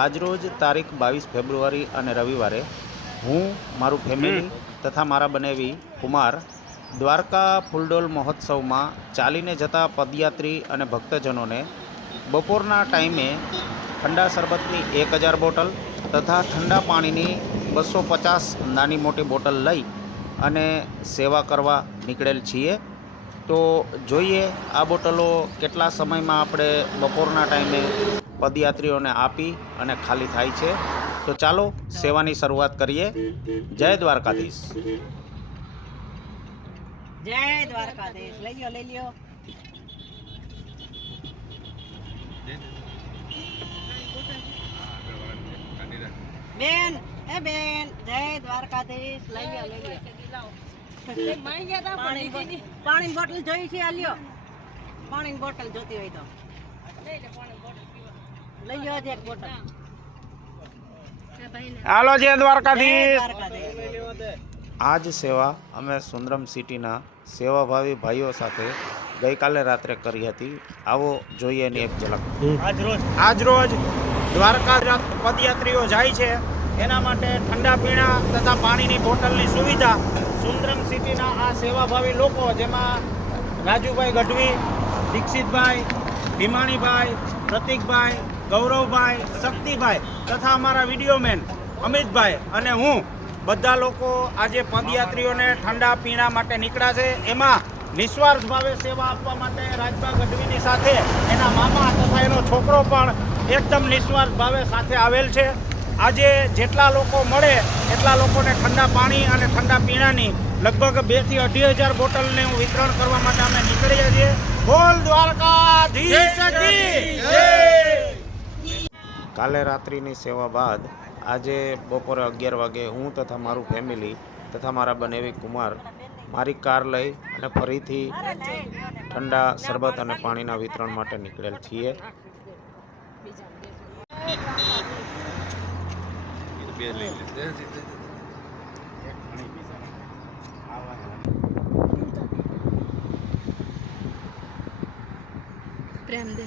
આજરોજ તારીખ 22 ફેબ્રુઆરી અને રવિવારે હું મારું ફેમિલી તથા મારા બનેવી કુમાર દ્વારકા ફૂલડોલ મહોત્સવમાં ચાલીને જતા પદયાત્રી અને ભક્તજનોને બપોરના ટાઈમે ઠંડા શરબતની 1000 બોટલ તથા ઠંડા પાણીની 250 નાની મોટી બોટલ લઈ અને સેવા કરવા નીકળેલ છીએ। તો જોઈએ આ બોટલો કેટલા સમયમાં આપણે બપોરના ટાઈમે પદયાત્રીઓને આપી અને ખાલી થાય છે। તો ચાલો સેવાની શરૂઆત કરીએ। જય દ્વારકાધીશ। જય દ્વારકાધીશ। લઈ લ્યો બેન, એ બેન, જય દ્વારકાધીશ। લઈ લ્યો પાણીની બોટલ જોઈ છે? આ લ્યો પાણીની બોટલ જોતી હોય તો લઈ લ્યો એક બોટલ। હાલો જય દ્વારકાધીશ। આ જ સેવા અમે સુંદરમ સિટીના સેવાભાવી ભાઈઓ સાથે ગઈકાલે રાત્રે કરી હતી। આવો જોઈએ એની એક ઝલક। આજરોજ દ્વારકા પદયાત્રીઓ જાય છે એના માટે ઠંડા પીણા તથા પાણીની બોટલની સુવિધા સુંદરમ સિટીના આ સેવાભાવી લોકો, જેમાં રાજુભાઈ ગઢવી, દીક્ષિતભાઈ, ભીમાણીભાઈ, પ્રતિકભાઈ, ગૌરવભાઈ, શક્તિભાઈ તથા અમારા વિડીયોમેન અમિતભાઈ અને હું બધા લોકો આજે પદયાત્રીઓને ઠંડા પીણા માટે નીકળ્યા છે। એમાં નિસ્વાર્થ ભાવે સેવા આપવા માટે રાજભા ગઢવીની સાથે એના મામા તથા એનો છોકરો પણ એકદમ નિસ્વાર્થ ભાવે સાથે આવેલ છે। આજે જેટલા લોકો મળે એટલા લોકોને ઠંડા પાણી અને ઠંડા પીણાની લગભગ 2 થી 2.5 બોટલને વિતરણ કરવા માટે અમે નીકળીએ છીએ। બોલ દ્વારકાધીશ કી જય। કાલે રાત્રિની સેવા બાદ આજે બપોરે 11 વાગે હું તથા મારું ફેમિલી તથા મારા બનેવી કુમાર મારી કાર લઈ અને ફરીથી ઠંડા શરબત અને પાણીના વિતરણ માટે નીકળેલ છીએ। પ્રેમ દે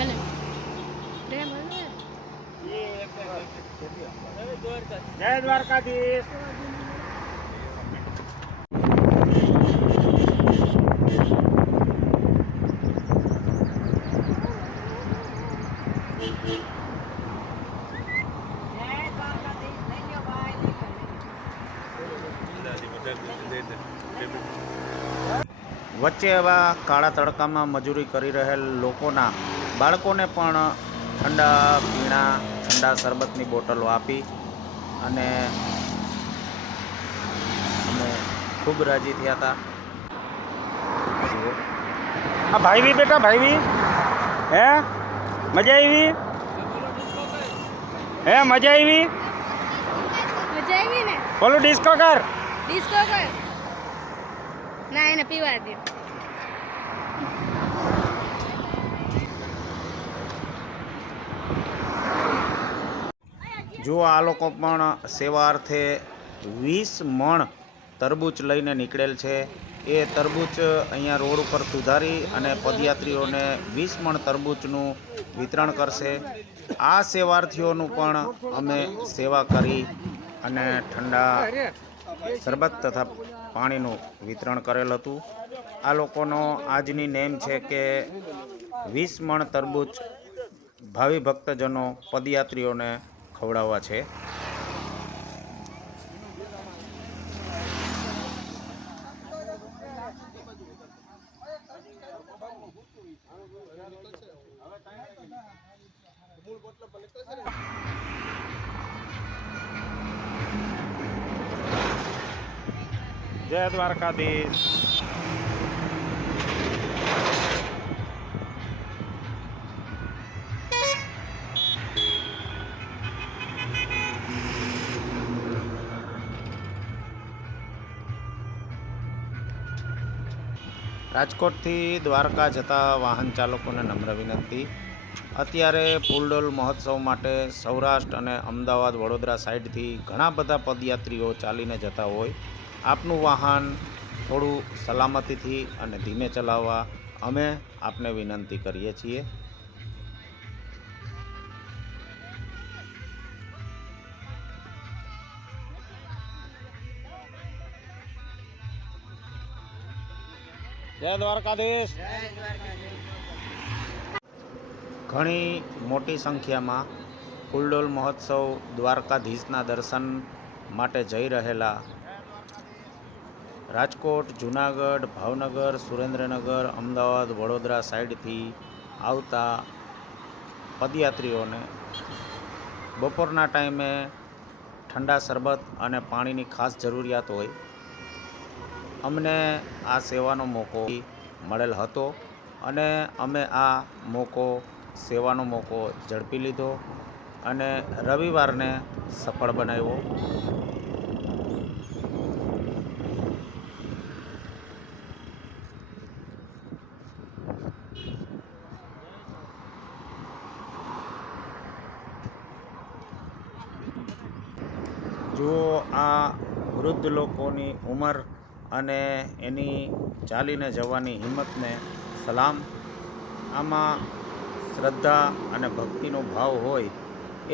અને પ્રેમ અને જય દ્વારકાધીશ। વચ્ચે એવા કાળા તડકામાં મજૂરી કરી રહેલ લોકોના બાળકોને પણ ઠંડા પીણા, ઠંડા શરબતની બોટલો આપી અને અમે ખૂબ રાજી થયા હતા। આ ભાઈવી બેટા, ભાઈવી હે મજા આવી? હે મજા આવી ને? બોલું ડિસ્કો કર ના, એને પીવા દે। જો આ લોકો પણ સેવા અર્થે 20 મણ તરબૂચ લઈને નીકળેલ છે। એ તરબૂચ અહીંયા રોડ ઉપર સુધારી અને પદયાત્રીઓને 20 મણ તરબૂચનું વિતરણ કરશે। આ સેવાર્થીઓનું પણ અમે સેવા કરી અને ઠંડા શરબત તથા પાણીનું વિતરણ કરેલ હતું। આ લોકોનો આજની નેમ છે કે 20 મણ તરબૂચ ભાવિ ભક્તજનો પદયાત્રીઓને ખવડાવવા છે। જય દ્વારકાધીશ। રાજકોટથી દ્વારકા જતા વાહન ચાલકોને નમ્ર વિનંતી, અત્યારે ફૂલડોલ મહોત્સવ માટે સૌરાષ્ટ્ર અને અમદાવાદ વડોદરા સાઈડથી ઘણા બધા પદયાત્રીઓ ચાલીને જતા હોય। આપનું વાહન થોડું સલામતીથી અને ધીમે ચલાવવા અમે આપને વિનંતી કરીએ છીએ. જય દ્વારકાધીશ. ઘણી મોટી સંખ્યામાં ફૂલડોલ મહોત્સવ દ્વારકાધીશના દર્શન માટે જઈ રહેલા રાજકોટ, જૂનાગઢ, ભાવનગર, સુરેન્દ્રનગર, અમદાવાદ, વડોદરા સાઈડથી આવતા પદયાત્રીઓને બપોરના ટાઈમે ઠંડા શરબત અને પાણીની ખાસ જરૂરિયાત હોય. અમને આ સેવાનો મોકો મળેલ હતો અને અમે આ સેવાનો મોકો ઝડપી લીધો અને રવિવારને સફળ બનાવ્યો. જો આ વૃદ્ધ લોકોની ઉંમર અને એની ચાલીને જવાની હિંમતને સલામ. આમાં શ્રદ્ધા અને ભક્તિનો ભાવ હોય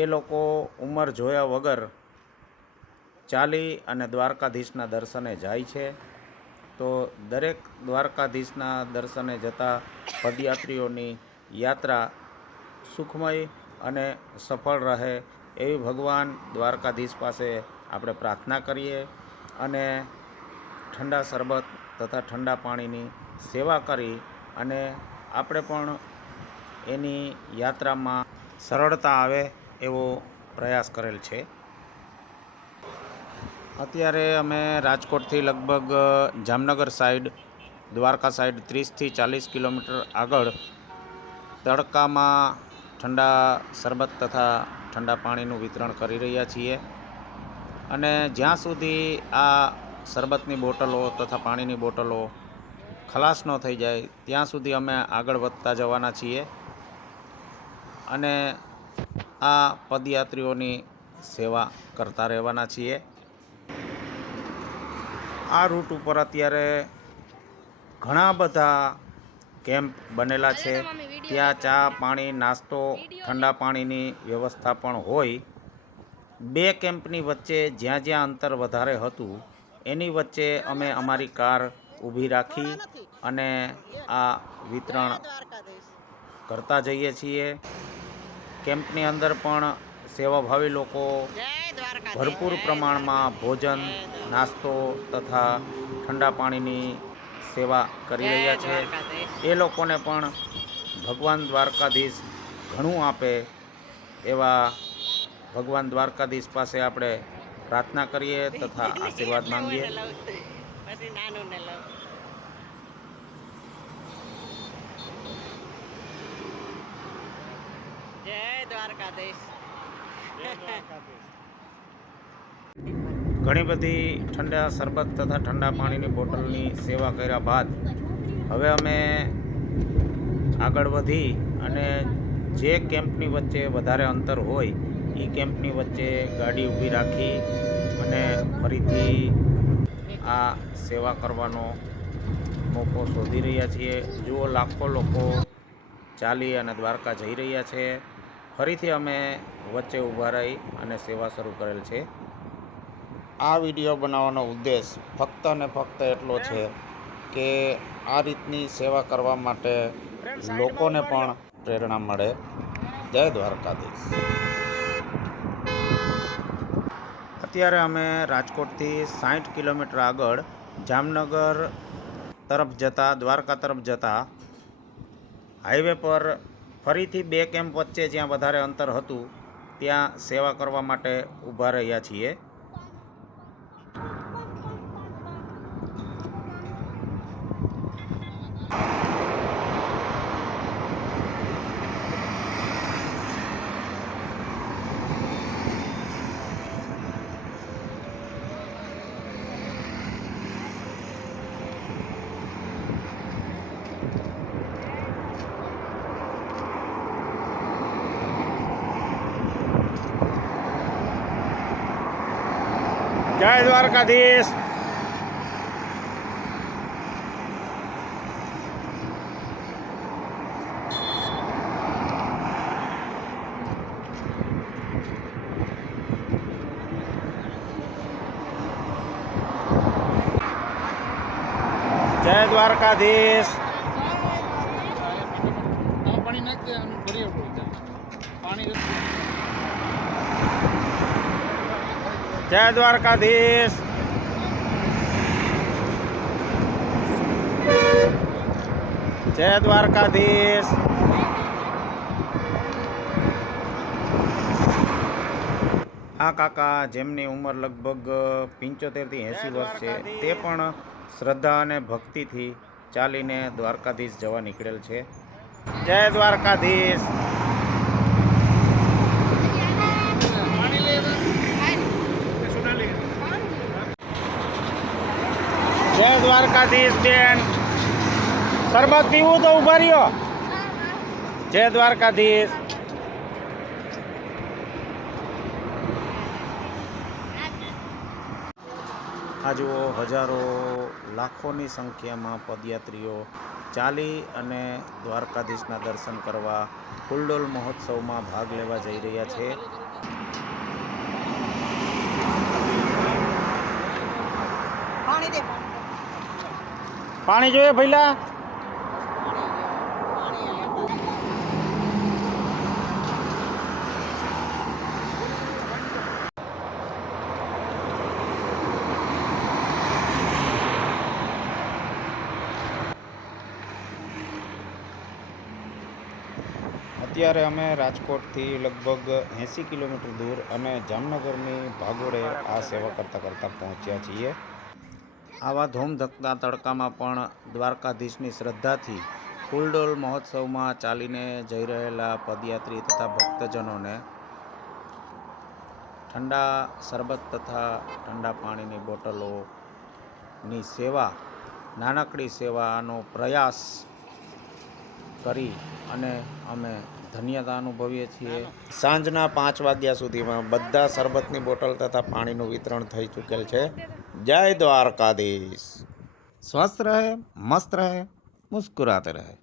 એ લોકો ઉંમર જોયા વગર ચાલી અને દ્વારકાધીશના દર્શને જાય છે. તો દરેક દ્વારકાધીશના દર્શને જતા પદયાત્રીઓની યાત્રા સુખમય અને સફળ રહે એવી ભગવાન દ્વારકાધીશ પાસે આપણે પ્રાર્થના કરીએ અને ઠંડા શરબત તથા ઠંડા પાણીની સેવા કરી અને આપણે પણ એની યાત્રામાં સરળતા આવે એવો પ્રયાસ કરેલ છે. અત્યારે અમે રાજકોટથી લગભગ જામનગર સાઈડ, દ્વારકા સાઈડ 30થી 40 કિલોમીટર આગળ તડકામાં ઠંડા શરબત તથા ઠંડા પાણીનું વિતરણ કરી રહ્યા છીએ અને જ્યાં સુધી આ શરબતની બોટલો તથા પાણીની બોટલો ખલાસ ન થઈ જાય ત્યાં સુધી અમે આગળ વધતા જવાના છીએ અને આ પદયાત્રીઓની સેવા કરતા રહેવાના છીએ. આ રૂટ ઉપર અત્યારે ઘણા બધા કેમ્પ બનેલા છે. ત્યાં ચા, પાણી, નાસ્તો, ઠંડા પાણીની વ્યવસ્થા પણ હોય. 2 કેમ્પની વચ્ચે જ્યાં જ્યાં અંતર વધારે હતું એની વચ્ચે અમે અમારી કાર ઊભી રાખી અને આ વિતરણ કરતા જઈએ છીએ. કેમ્પની અંદર પણ સેવાભાવી લોકો ભરપૂર પ્રમાણમાં ભોજન, નાસ્તો તથા ઠંડા પાણીની સેવા કરી રહ્યા છે. એ લોકોને પણ ભગવાન દ્વારકાધીશ ઘણું આપે એવા ભગવાન દ્વારકાધીશ પાસે આપણે પ્રાર્થના કરીએ તથા આશીર્વાદ માંગીએ. જય દ્વારકાધીશ. ઘણી બધી ઠંડા શરબત તથા ઠંડા પાણીની બોટલની સેવા કર્યા બાદ હવે અમે આગળ વધી અને જે કેમ્પની વચ્ચે વધારે અંતર હોય એ કેમ્પની વચ્ચે ગાડી ઊભી રાખી અને ફરીથી આ સેવા કરવાનો મોકો શોધી રહ્યા છીએ. જુઓ, લાખો લોકો ચાલી અને દ્વારકા જઈ રહ્યા છે. ફરીથી અમે વચ્ચે ઊભા રહી અને સેવા શરૂ કરેલ છે. આ વિડીયો બનાવવાનો ઉદ્દેશ ફક્ત અને ફક્ત એટલો છે કે આ રીતની સેવા કરવા માટે લોકોને પણ પ્રેરણા મળે. જય દ્વારકાધીશ. અત્યારે અમે રાજકોટથી 60 કિલોમીટર આગળ જામનગર તરફ જતા, દ્વારકા તરફ જતા હાઈવે પર ફરીથી 2 કેમ્પ વચ્ચે જ્યાં વધારે અંતર હતું ત્યાં સેવા કરવા માટે ઊભા રહ્યા છીએ. જય દ્વારકાધીશ. જય દ્વારકાધીશ. જય દ્વારકાધીશ. જય દ્વારકાધીશ. આ કાકા જેમની ઉંમર લગભગ 75 થી 80 વર્ષ છે, તે પણ શ્રદ્ધા અને ભક્તિથી ચાલીને દ્વારકાધીશ જવા નીકળેલ છે. જય દ્વારકાધીશ. જય દ્વારકાધીશ બેન. શરબત પીવું તો ઉભા રહ્યો. જય દ્વારકાધીશ. આ જુઓ, હજારો લાખોની સંખ્યામાં પદયાત્રીઓ ચાલી અને દ્વારકાધીશના દર્શન કરવા ફૂલડોલ મહોત્સવમાં ભાગ લેવા જઈ રહ્યા છે. પાણી દે પાણી જોઈએ ભઈલા. અત્યારે અમે રાજકોટથી લગભગ 80 કિલોમીટર દૂર અને જામનગરની ભાગોળે આ સેવા કરતાં પહોંચ્યા છીએ. આવા ધૂમધકતા તડકામાં પણ દ્વારકાધીશની શ્રદ્ધાથી ફૂલડોલ મહોત્સવમાં ચાલીને જઈ રહેલા પદયાત્રી તથા ભક્તજનોને ઠંડા શરબત તથા ઠંડા પાણીની બોટલોની સેવા, નાનકડી સેવાનો પ્રયાસ કરી અને અમે ધન્યતા અનુભવીએ છીએ. સાંજના 5 વાગ્યા સુધીમાં બધા શરબતની બોટલ તથા પાણીનું વિતરણ થઈ ચૂકેલ છે. જય દ્વારકાધીશ. સ્વસ્થ રહે, મસ્ત રહે, મુસ્કુરાતે રહે.